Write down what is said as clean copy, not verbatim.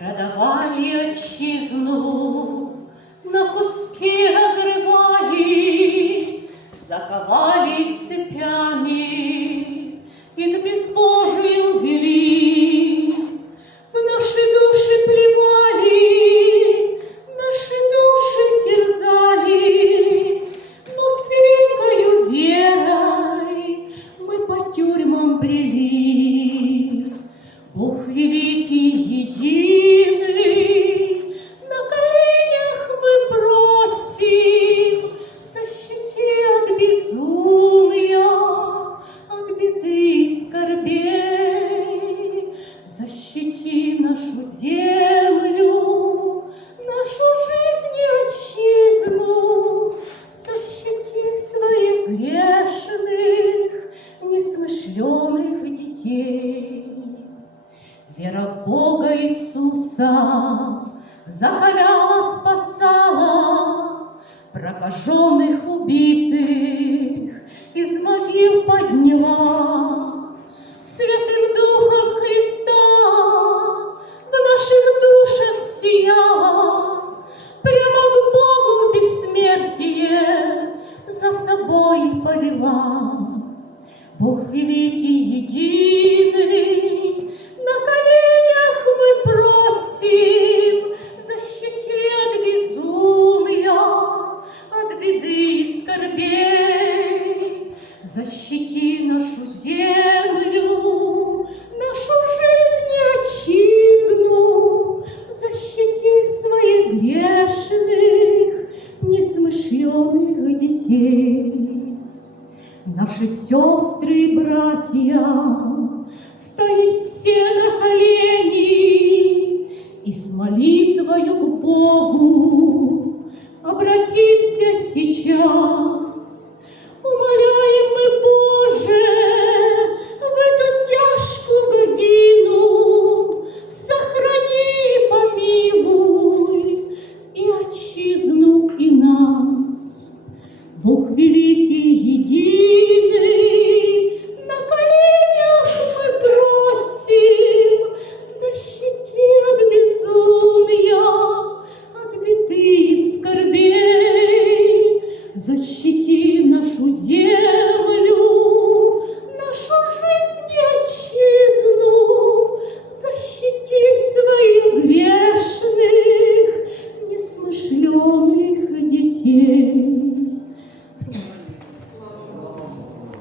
Продавали отчизну, на куски разрывали, заковали цепями и к безбожию вели. В наши души плевали, наши души терзали, но с великою верой мы по тюрьмам брели. Бог великий, единый, на коленях мы просим, защити от безумия, от беды и скорбей. Защити нашу землю, нашу жизнь и отчизну, защити своих грешных, несмышленых детей. Вера в Бога Иисуса закаляла, спасала прокаженных, убитых, из могил подняла.